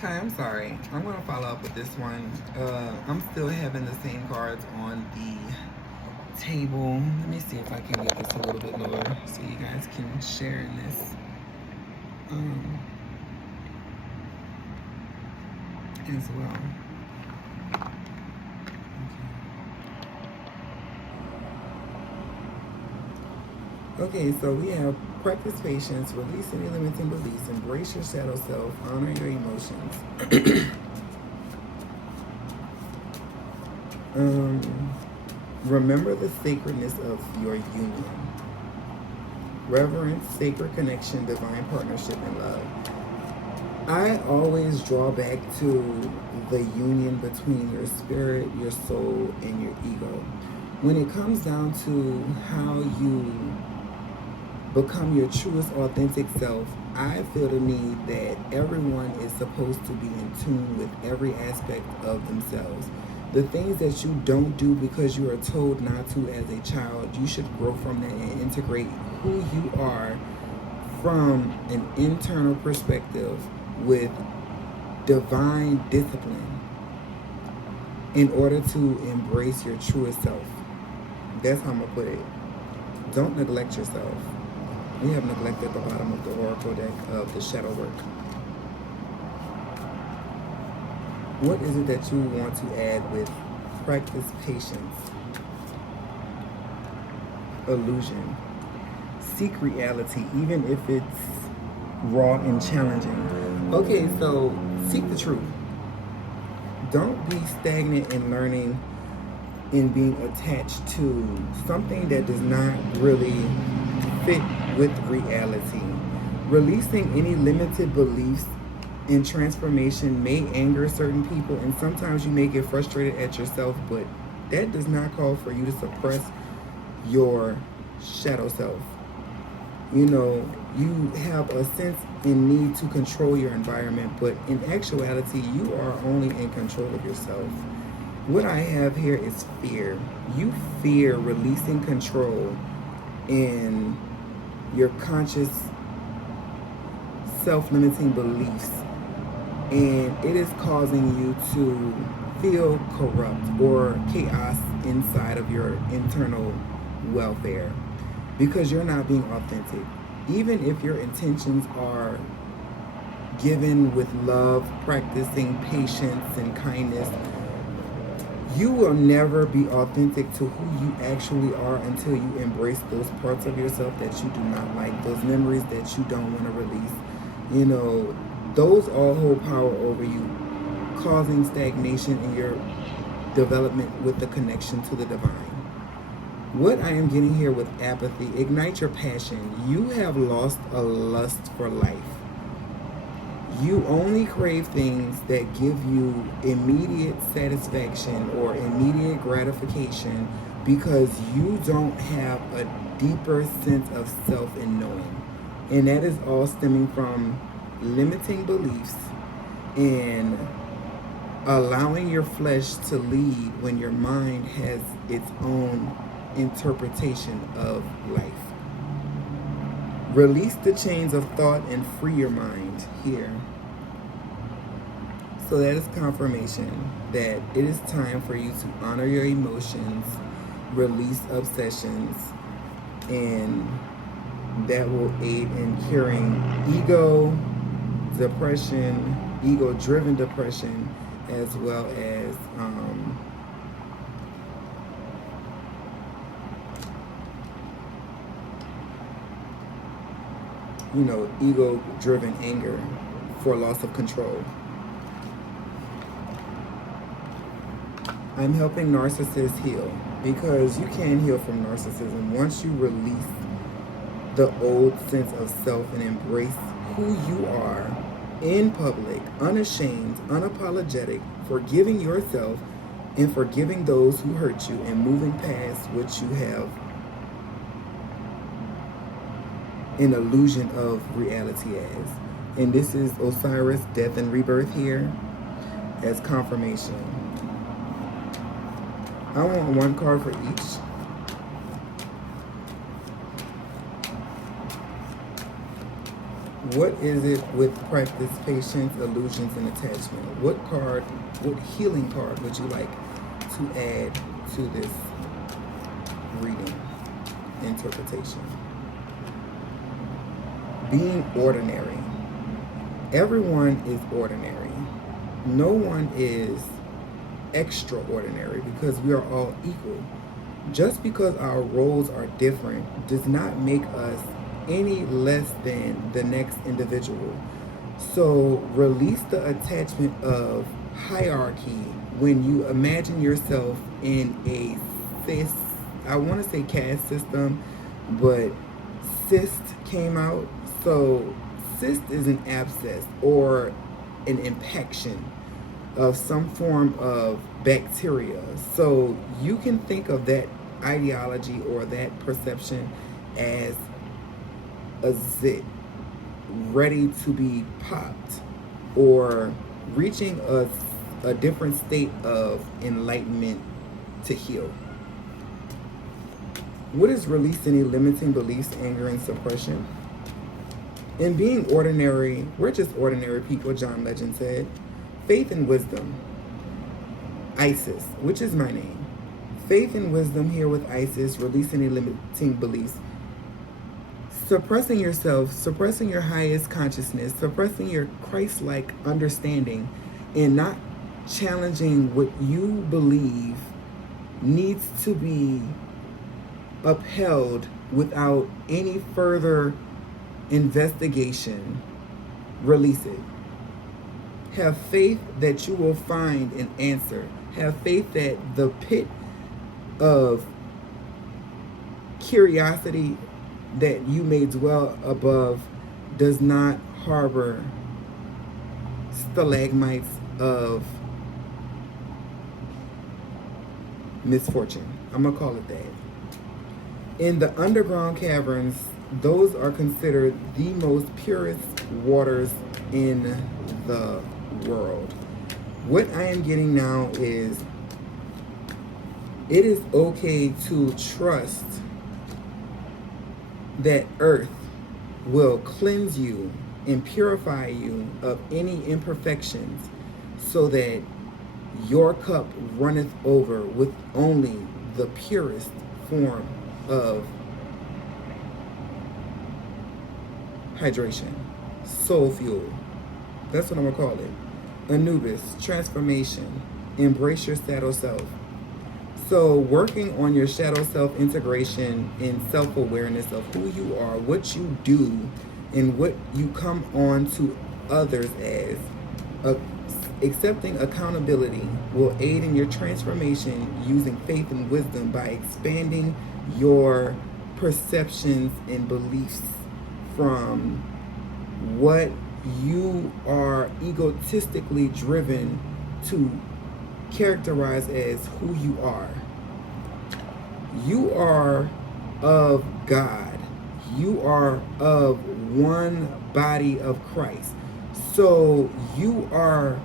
Hi, I'm sorry. I'm going to follow up with this one. I'm still having the same cards on the table. Let me see if I can get this a little bit lower so you guys can share in this as well. Okay, so we have practice patience, release any limiting beliefs, embrace your shadow self, honor your emotions. Remember the sacredness of your union. Reverence, sacred connection, divine partnership, and love. I always draw back to the union between your spirit, your soul, and your ego. When it comes down to how you become your truest authentic self, I feel the need that everyone is supposed to be in tune with every aspect of themselves. The things that you don't do because you are told not to as a child, you should grow from that and integrate who you are from an internal perspective with divine discipline in order to embrace your truest self. That's how I'm going to put it. Don't neglect yourself. We have neglected at the bottom of the oracle deck of the shadow work. What is it that you want to add with practice patience? Illusion. Seek reality, even if it's raw and challenging. Okay, so seek the truth. Don't be stagnant in learning and being attached to something that does not really fit with reality. Releasing any limited beliefs in transformation may anger certain people, and sometimes you may get frustrated at yourself, but that does not call for you to suppress your shadow self. You know, you have a sense and need to control your environment, but in actuality, you are only in control of yourself. What I have here is fear. You fear releasing control in your conscious self-limiting beliefs, and it is causing you to feel corrupt or chaos inside of your internal welfare because you're not being authentic. Even if your intentions are given with love, practicing patience and kindness, you will never be authentic to who you actually are until you embrace those parts of yourself that you do not like, those memories that you don't want to release. You know, those all hold power over you, causing stagnation in your development with the connection to the divine. What I am getting here with apathy, ignite your passion. You have lost a lust for life. You only crave things that give you immediate satisfaction or immediate gratification because you don't have a deeper sense of self and knowing. And that is all stemming from limiting beliefs and allowing your flesh to lead when your mind has its own interpretation of life. Release the chains of thought and free your mind here. So that is confirmation that it is time for you to honor your emotions, release obsessions, and that will aid in curing ego depression, ego-driven depression, as well as ego-driven anger for loss of control. I'm helping narcissists heal because you can heal from narcissism once you release the old sense of self and embrace who you are in public, unashamed, unapologetic, forgiving yourself and forgiving those who hurt you and moving past what you have an illusion of reality as. And this is Osiris, death and rebirth here as confirmation. I want one card for each. What is it with practice, patience, illusions, and attachment? What healing card would you like to add to this reading interpretation? Being ordinary. Everyone is ordinary. No one is extraordinary because we are all equal. Just because our roles are different does not make us any less than the next individual. So release the attachment of hierarchy when you imagine yourself in a cis, I want to say caste system, but cyst came out. So cyst is an abscess or an impaction of some form of bacteria. So you can think of that ideology or that perception as a zit ready to be popped or reaching a different state of enlightenment to heal. What is releasing any limiting beliefs, anger, and suppression? In being ordinary, we're just ordinary people, John Legend said. Faith and wisdom. Isis, which is my name. Faith and wisdom here with Isis, releasing any limiting beliefs. Suppressing yourself, suppressing your highest consciousness, suppressing your Christ-like understanding, and not challenging what you believe needs to be upheld without any further investigation. Release it. Have faith that you will find an answer. Have faith that the pit of curiosity that you may dwell above does not harbor stalagmites of misfortune. I'm going to call it that. In the underground caverns, those are considered the most purest waters in the world. What I am getting now is it is okay to trust that earth will cleanse you and purify you of any imperfections so that your cup runneth over with only the purest form of hydration, soul fuel. That's what I'm gonna call it. Anubis, transformation, embrace your shadow self. So working on your shadow self integration and self-awareness of who you are, what you do, and what you come on to others as, accepting accountability will aid in your transformation using faith and wisdom by expanding your perceptions and beliefs from what you are egotistically driven to characterize as who you are. You are of God. You are of one body of Christ. So you are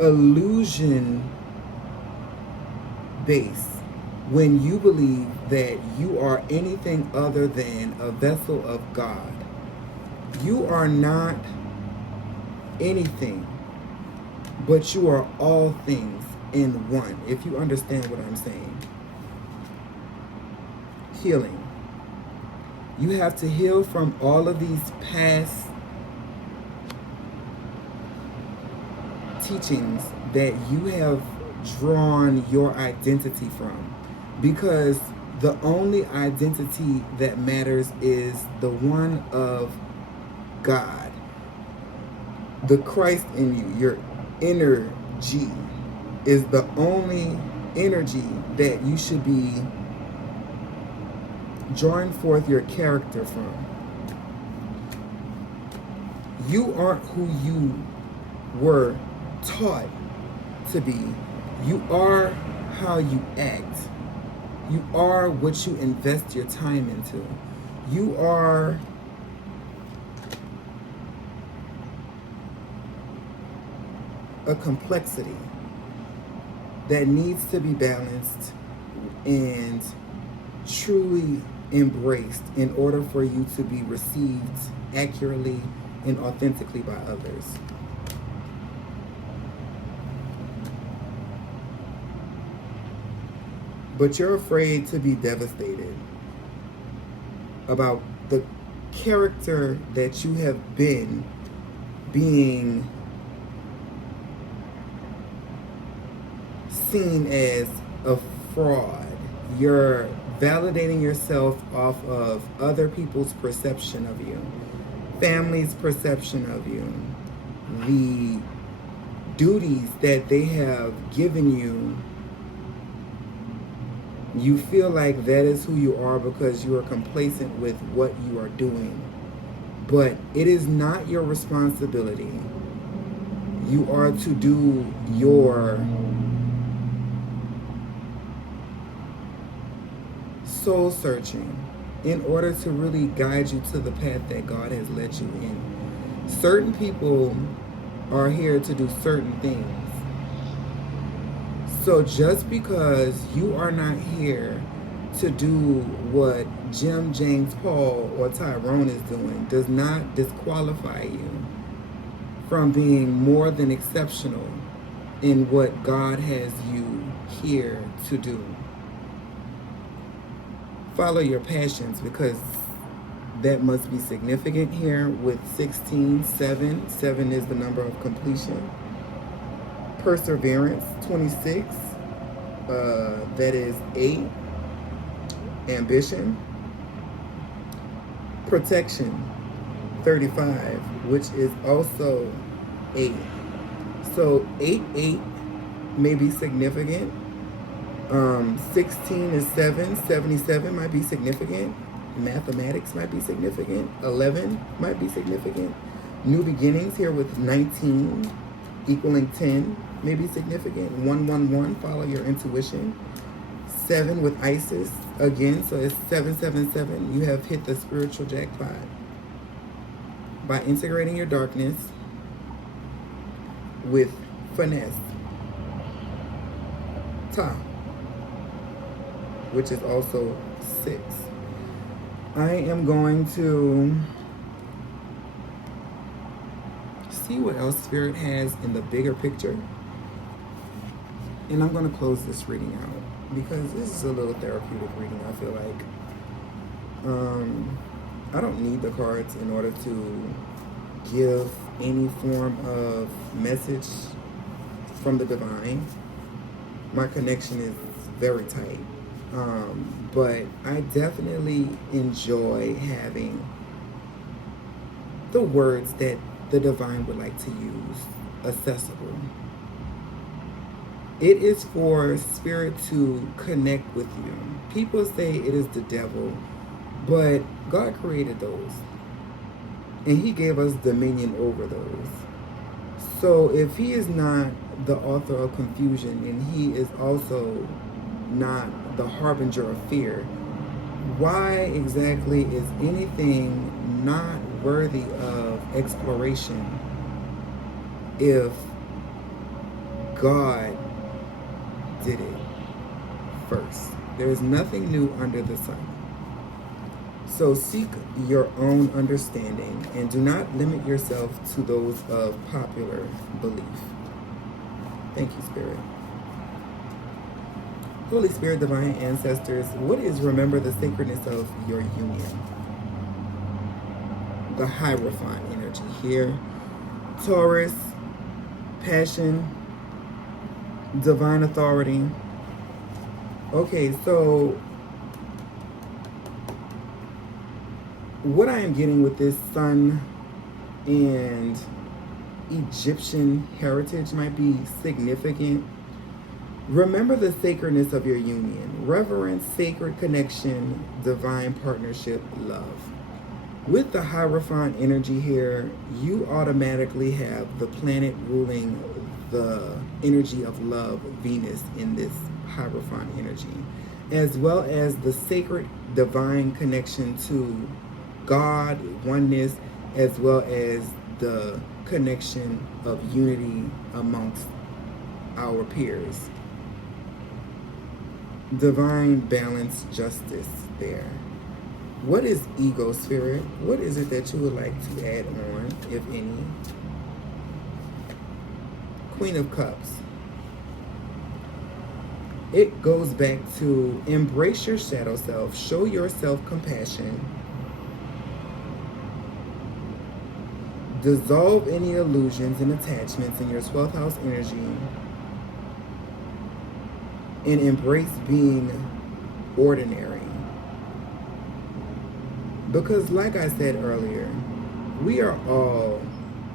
illusion based when you believe that you are anything other than a vessel of God. You are not anything, but you are all things in one, if you understand what I'm saying. Healing. You have to heal from all of these past teachings that you have drawn your identity from, because the only identity that matters is the one of God, the Christ in you. Your energy is the only energy that you should be drawing forth your character from. You aren't who you were taught to be. You are how you act. You are what you invest your time into. You are a complexity that needs to be balanced and truly embraced in order for you to be received accurately and authentically by others. But you're afraid to be devastated about the character that you have been being seen as a fraud. You're validating yourself off of other people's perception of you, family's perception of you, the duties that they have given you. You feel like that is who you are because you are complacent with what you are doing. But it is not your responsibility. You are to do your soul searching in order to really guide you to the path that God has led you in. Certain people are here to do certain things. So just because you are not here to do what Jim, James, Paul, or Tyrone is doing does not disqualify you from being more than exceptional in what God has you here to do. Follow your passions, because that must be significant here with 16, 7. 7 is the number of completion. Perseverance, 26. That is 8. Ambition. Protection, 35, which is also 8. So 8 may be significant. 16 is 7. 77 might be significant. Mathematics might be significant. 11 might be significant. New beginnings here with 19 equaling 10 may be significant. 111, follow your intuition. 7 with Isis again, so it's 777. You have hit the spiritual jackpot by integrating your darkness with finesse. Ta, which is also 6. I am going to see what else Spirit has in the bigger picture. And I'm going to close this reading out because this is a little therapeutic reading, I feel like. I don't need the cards in order to give any form of message from the divine. My connection is very tight. But I definitely enjoy having the words that the divine would like to use accessible. It is for Spirit to connect with you. People say it is the devil, but God created those. And He gave us dominion over those. So if He is not the author of confusion, and He is also not the harbinger of fear, why exactly is anything not worthy of exploration if God did it first? There is nothing new under the sun. So seek your own understanding and do not limit yourself to those of popular belief. Thank you, Spirit. Holy Spirit, divine ancestors, what is remember the sacredness of your union? The Hierophant energy here. Taurus, passion, divine authority. Okay, so what I am getting with this Sun and Egyptian heritage might be significant. Remember the sacredness of your union. Reverence, sacred connection, divine partnership, love. With the Hierophant energy here, you automatically have the planet ruling the energy of love, Venus, in this Hierophant energy, as well as the sacred divine connection to God, oneness, as well as the connection of unity amongst our peers. Divine balance, justice there. What is ego, Spirit? What is it that you would like to add on, if any? Queen of Cups. It goes back to embrace your shadow self, show yourself compassion, dissolve any illusions and attachments in your 12th house energy, and embrace being ordinary. Because like I said earlier, we are all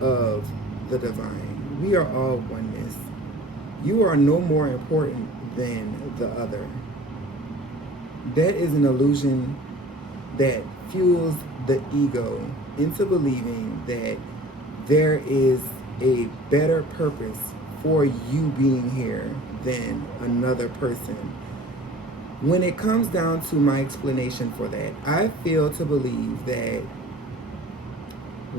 of the divine. We are all oneness. You are no more important than the other. That is an illusion that fuels the ego into believing that there is a better purpose for you being here than another person. When it comes down to my explanation for that, I feel to believe that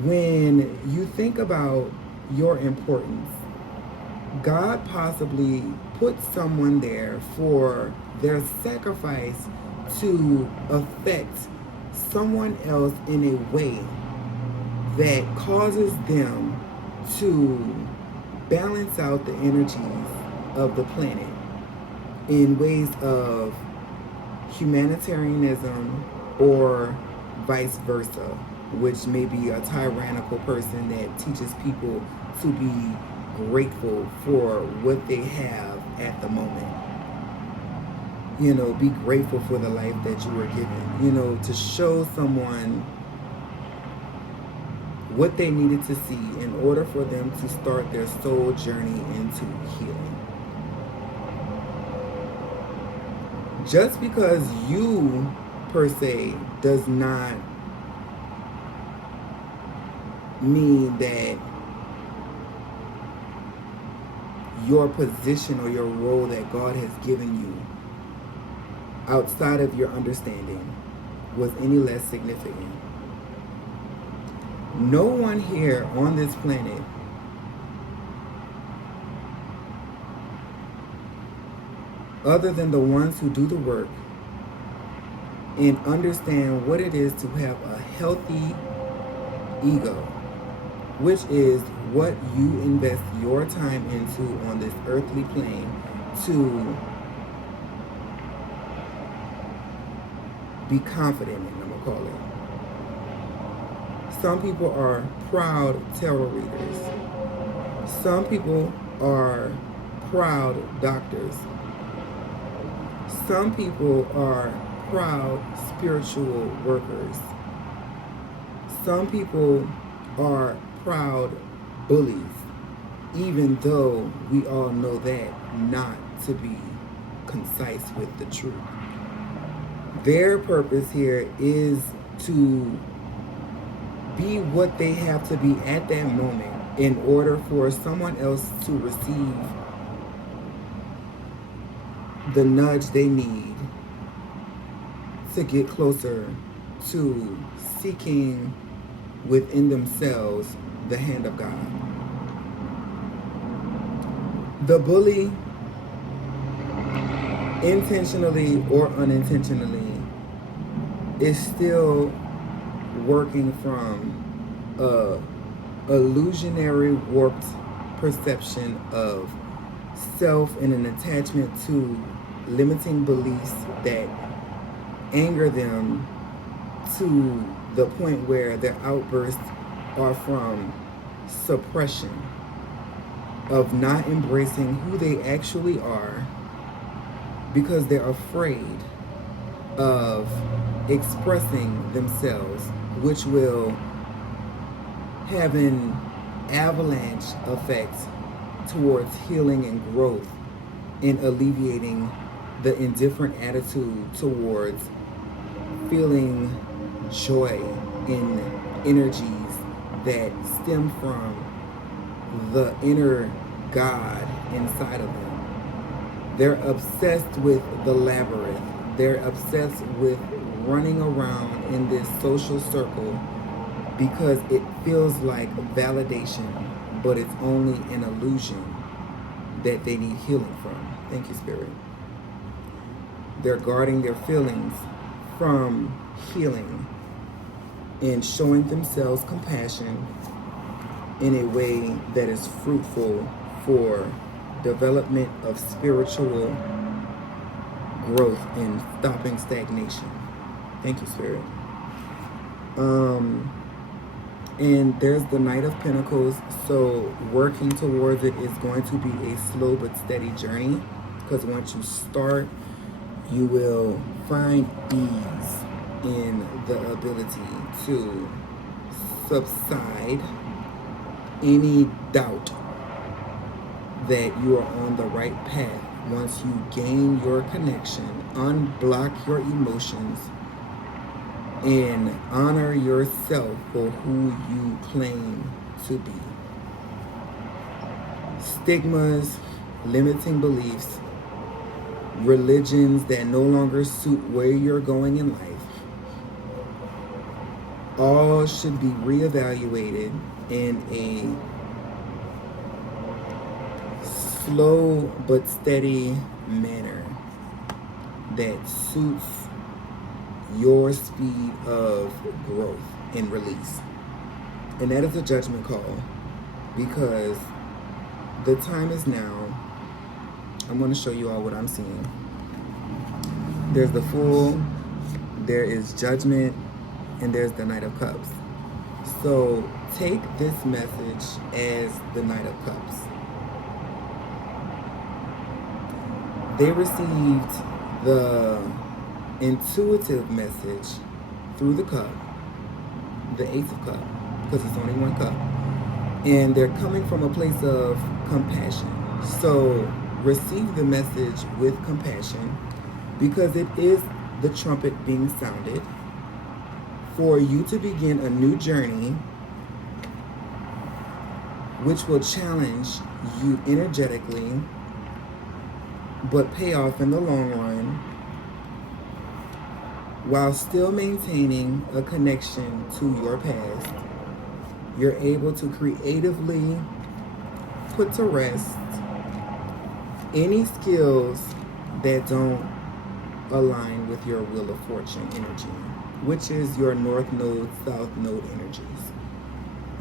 when you think about your importance, God possibly put someone there for their sacrifice to affect someone else in a way that causes them to balance out the energies of the planet in ways of humanitarianism or vice versa, which may be a tyrannical person that teaches people to be grateful for what they have at the moment. You know, be grateful for the life that you were given. You know, to show someone what they needed to see in order for them to start their soul journey into healing. Just because you, per se, does not mean that your position or your role that God has given you outside of your understanding was any less significant. No one here on this planet other than the ones who do the work and understand what it is to have a healthy ego, which is what you invest your time into on this earthly plane to be confident in, I'm going to call it. Some people are proud tarot readers. Some people are proud doctors. Some people are proud spiritual workers. Some people are proud bullies, even though we all know that not to be concise with the truth. Their purpose here is to be what they have to be at that moment in order for someone else to receive the nudge they need to get closer to seeking within themselves the hand of God. The bully, intentionally or unintentionally, is still working from a illusionary, warped perception of self and an attachment to limiting beliefs that anger them to the point where their outbursts are from suppression, of not embracing who they actually are because they're afraid of expressing themselves, which will have an avalanche effect towards healing and growth in alleviating the indifferent attitude towards feeling joy in energies that stem from the inner God inside of them. They're obsessed with the labyrinth. They're obsessed with running around in this social circle because it feels like validation, but it's only an illusion that they need healing from. Thank you, Spirit. They're guarding their feelings from healing and showing themselves compassion in a way that is fruitful for development of spiritual growth and stopping stagnation. Thank you, Spirit. And there's the Knight of Pentacles. So working towards it is going to be a slow but steady journey, because once you start, you will find ease in the ability to subside any doubt that you are on the right path. Once you gain your connection, unblock your emotions, and honor yourself for who you claim to be. Stigmas, limiting beliefs, religions that no longer suit where you're going in life, all should be reevaluated in a slow but steady manner that suits your speed of growth and release. And that is a judgment call, because the time is now. I'm going to show you all what I'm seeing. There's the Fool, there is Judgment, and there's the Knight of Cups. So take this message as the Knight of Cups. They received the intuitive message through the cup, the Ace of Cups, because it's only one cup, and they're coming from a place of compassion. So receive the message with compassion, because it is the trumpet being sounded for you to begin a new journey, which will challenge you energetically but pay off in the long run, while still maintaining a connection to your past. You're able to creatively put to rest any skills that don't align with your Wheel of Fortune energy, which is your North Node, South Node energies.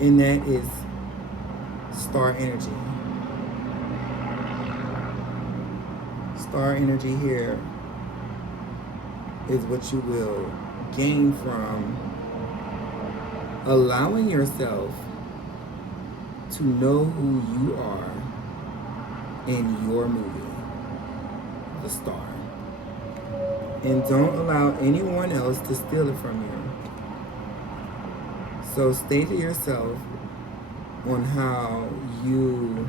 And that is star energy. Star energy here is what you will gain from allowing yourself to know who you are in your movie, the star. And don't allow anyone else to steal it from you. So stay to yourself on how you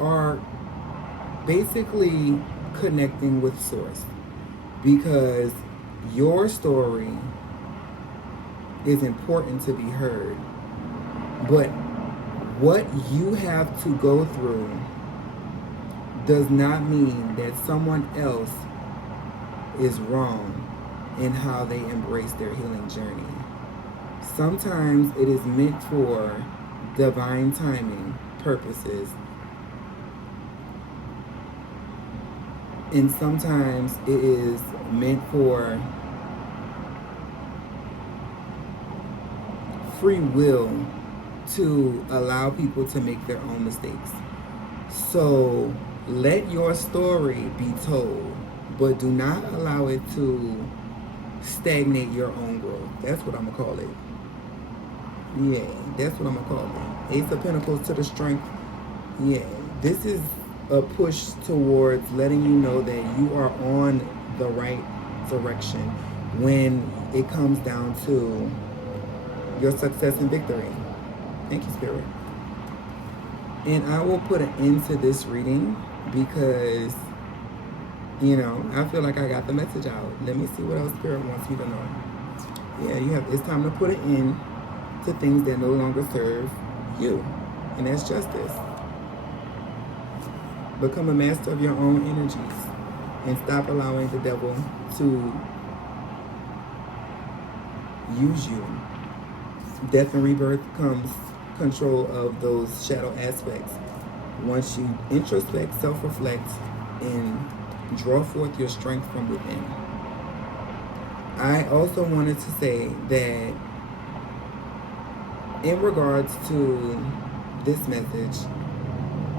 are basically connecting with Source, because your story is important to be heard, but what you have to go through does not mean that someone else is wrong in how they embrace their healing journey. Sometimes it is meant for divine timing purposes, and sometimes it is meant for free will to allow people to make their own mistakes. So let your story be told, but do not allow it to stagnate your own growth. That's what I'm going to call it. Yeah, that's what I'm going to call it. Ace of Pentacles to the strength. Yeah, this is a push towards letting you know that you are on the right direction when it comes down to your success and victory. Thank you, Spirit. And I will put an end to this reading because, I feel like I got the message out. Let me see what else Spirit wants me to know. Yeah, it's time to put an end to things that no longer serve you. And that's justice. Become a master of your own energies and stop allowing the devil to use you. Death and rebirth comes control of those shadow aspects. Once you introspect, self-reflect, and Draw forth your strength from within. I also wanted to say that in regards to this message,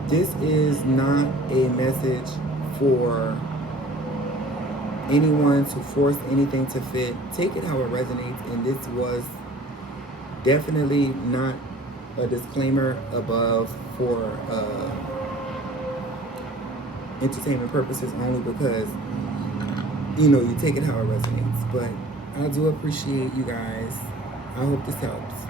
this is not a message for anyone to force anything to fit. Take it how it resonates, and this was definitely not a disclaimer above for entertainment purposes only, because you take it how it resonates. But I do appreciate you guys. I hope this helps.